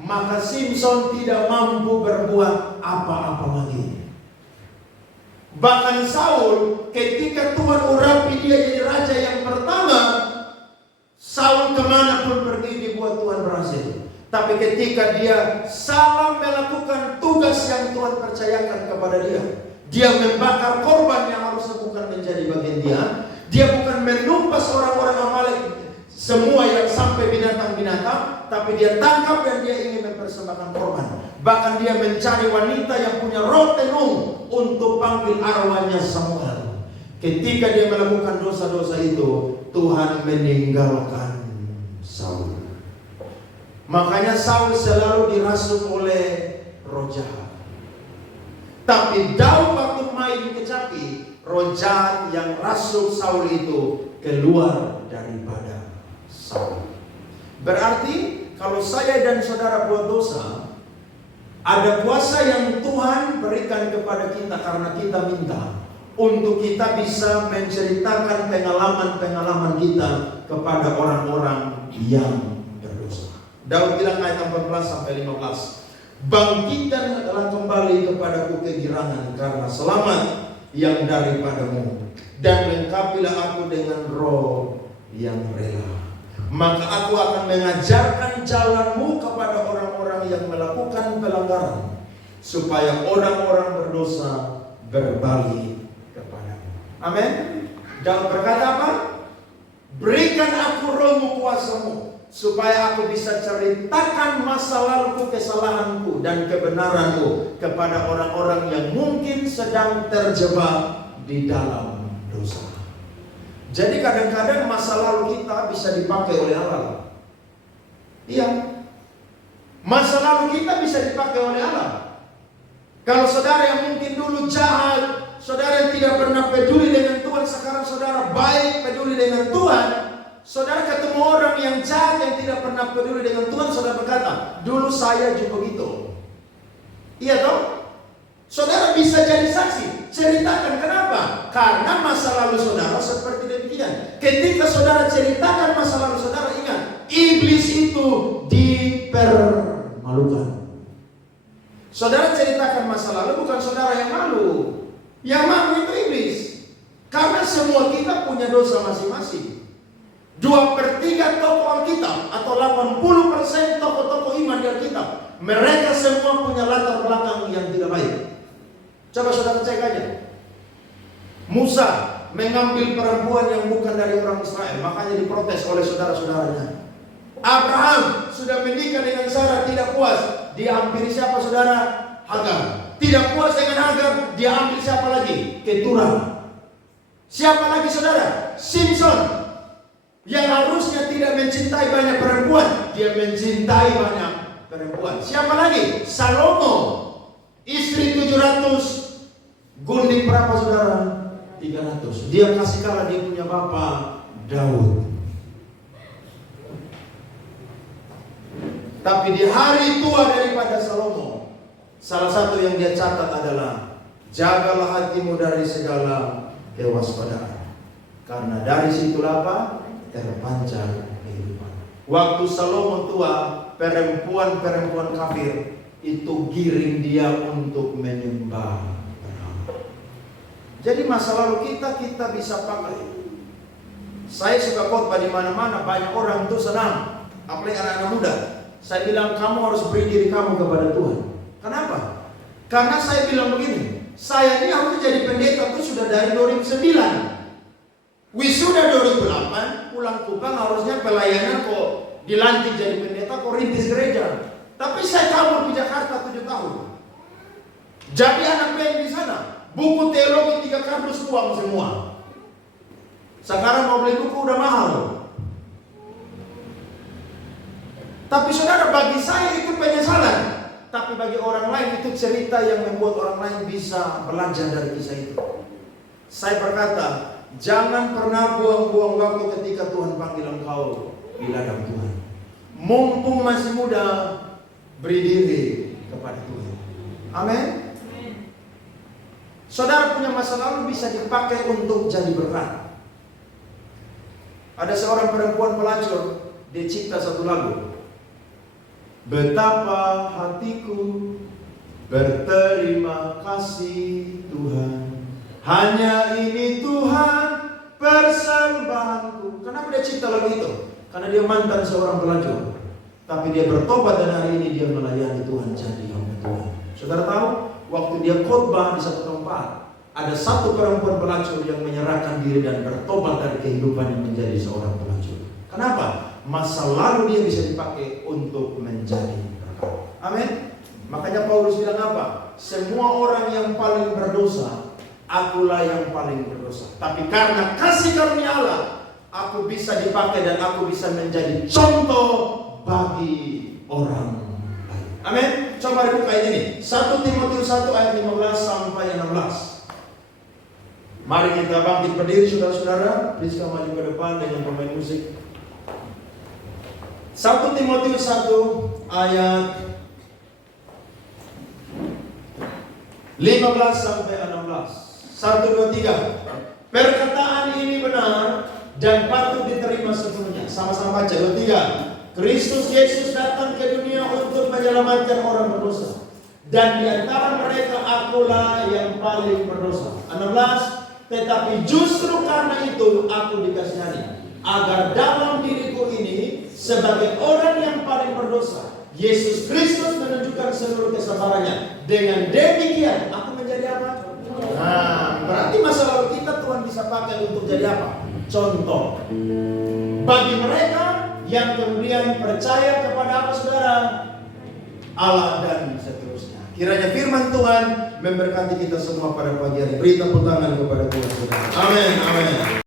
maka Simpson tidak mampu berbuat apa-apa lagi. Bahkan Saul, ketika Tuhan urapi dia jadi raja yang pertama, Saul kemanapun pergi dibuat Tuhan berhasil. Tapi ketika dia salah melakukan tugas yang Tuhan percayakan kepada dia, dia membakar korban yang harusnya bukan menjadi bagian dia. Dia bukan menumpas orang-orang Amalek semua yang sampai binatang-binatang, tapi dia tangkap dan dia ingin mempersembahkan korban. Bahkan dia mencari wanita yang punya roh tenung untuk panggil arwahnya Samuel. Ketika dia melakukan dosa-dosa itu, Tuhan meninggalkan Saul. Makanya Saul selalu dirasuk oleh roh jahat. Tapi Daud waktu main kecapi, roh jahat yang rasuk Saul itu keluar daripada Saul. Berarti kalau saya dan saudara buat dosa, ada kuasa yang Tuhan berikan kepada kita karena kita minta, untuk kita bisa menceritakan pengalaman-pengalaman kita kepada orang-orang yang berdosa. Daud bilang ayat 14 sampai 15. Bangkitkanlah kembali kepadaku kegirangan karena selamat yang daripadamu, dan lengkapilah aku dengan roh yang rela. Maka aku akan mengajarkan jalanmu kepada orang-orang yang melakukan pelanggaran, supaya orang-orang berdosa berbalik kepadamu. Amin. Daud berkata apa? Berikan aku rohmu, kuasamu, supaya aku bisa ceritakan masa laluku, kesalahanku dan kebenaranku kepada orang-orang yang mungkin sedang terjebak di dalam dosa. Jadi kadang-kadang masa lalu kita bisa dipakai oleh Allah. Iya, masa lalu kita bisa dipakai oleh Allah. Kalau saudara yang mungkin dulu jahat, saudara yang tidak pernah peduli dengan Tuhan, sekarang saudara baik, peduli dengan Tuhan. Saudara ketemu orang yang jahat, yang tidak pernah peduli dengan Tuhan, saudara berkata, dulu saya juga begitu. Iya toh? Saudara bisa jadi saksi. Ceritakan kenapa? Karena masa lalu saudara seperti demikian. Ketika saudara ceritakan masa lalu saudara, ingat, iblis itu dipermalukan. Saudara ceritakan masa lalu, bukan saudara yang malu. Yang malu itu iblis. Karena semua kita punya dosa masing-masing. 2/3 tokoh Alkitab atau 80% tokoh-tokoh iman di Alkitab, mereka semua punya latar belakang yang tidak baik. Coba saudara cek aja. Musa mengambil perempuan yang bukan dari orang Israel, makanya diprotes oleh saudara-saudaranya. Abraham sudah menikah dengan Sarah, tidak puas, dia ambil siapa saudara? Hagar. Tidak puas dengan Hagar, dia ambil siapa lagi? Keturah. Siapa lagi saudara? Simpson. Yang harusnya tidak mencintai banyak perempuan, dia mencintai banyak perempuan. Siapa lagi? Salomo. Istri 700, gundik berapa saudara? 300. Dia kasih kalah dia punya bapak Daud. Tapi di hari tua daripada Salomo, salah satu yang dia catat adalah, jagalah hatimu dari segala kewaspadaan, karena dari situlah apa? terpanjang kehidupan. Waktu Salomo tua, perempuan-perempuan kafir itu giring dia untuk menyembah berhala. Jadi masa lalu kita bisa pakai. Saya suka khotbah di mana-mana, banyak orang tuh senang, apalagi anak-anak muda. Saya bilang kamu harus beri diri kamu kepada Tuhan. Kenapa? Karena saya bilang begini, saya ini harus jadi pendeta tuh sudah dari 2009. Wisuda 2008, pulang Kupang harusnya pelayanan kok dilantik jadi pendeta, kok rintis gereja. Tapi saya kabur di Jakarta 7 tahun. Jadi anak band di sana. Buku teologi 3 kardus buang semua. Sekarang mau beli buku udah mahal. Tapi saudara, bagi saya itu penyesalan. Tapi bagi orang lain itu cerita yang membuat orang lain bisa belajar dari kisah itu. Saya berkata, jangan pernah buang-buang waktu ketika Tuhan panggil engkau di ladang Tuhan. Mumpung masih muda, beri diri kepada Tuhan. Amin. Saudara punya masa lalu bisa dipakai untuk jadi berkat. Ada seorang perempuan pelacur, dia cipta satu lagu. Betapa hatiku berterima kasih Tuhan, hanya ini Tuhan persembahanku. Kenapa dia cipta lagu itu? Karena dia mantan seorang pelacur, tapi dia bertobat dan hari ini dia melayani Tuhan jadi hamba Tuhan. Saudara tahu, waktu dia khotbah di satu tempat, ada satu perempuan pelacur yang menyerahkan diri dan bertobat dari kehidupannya menjadi seorang pelacur. Kenapa? Masa lalu dia bisa dipakai untuk menjadi berkat. Amin. Makanya Paulus bilang apa? Semua orang yang paling berdosa, akulah yang paling berdosa. Tapi karena kasih karunia Allah, aku bisa dipakai dan aku bisa menjadi contoh bagi orang lain. Amin. Coba dibuka ini. 1 Timotius 1 ayat 15 sampai 16. Mari kita bangkit berdiri saudara-saudara. Rizka maju ke depan dengan pemain musik. 1 Timotius 1 ayat 15 sampai 16. 1, 2, 3. Perkataan ini benar dan patut diterima sepenuhnya. Sama-sama baca. 2, 3. Kristus Yesus datang ke dunia untuk menyelamatkan orang berdosa, dan di antara mereka akulah yang paling berdosa. 16. Tetapi justru karena itu aku dikasihani, agar dalam diriku ini sebagai orang yang paling berdosa, Yesus Kristus menunjukkan seluruh kesabarannya. Dengan demikian aku menjadi apa? Nah, berarti masa lalu kita Tuhan bisa pakai untuk jadi apa? Contoh bagi mereka yang kemudian percaya kepada apa saudara? Allah dan seterusnya. Kiranya firman Tuhan memberkati kita semua pada pagi hari. Beri tepuk tangan kepada Tuhan. Amin. Amin.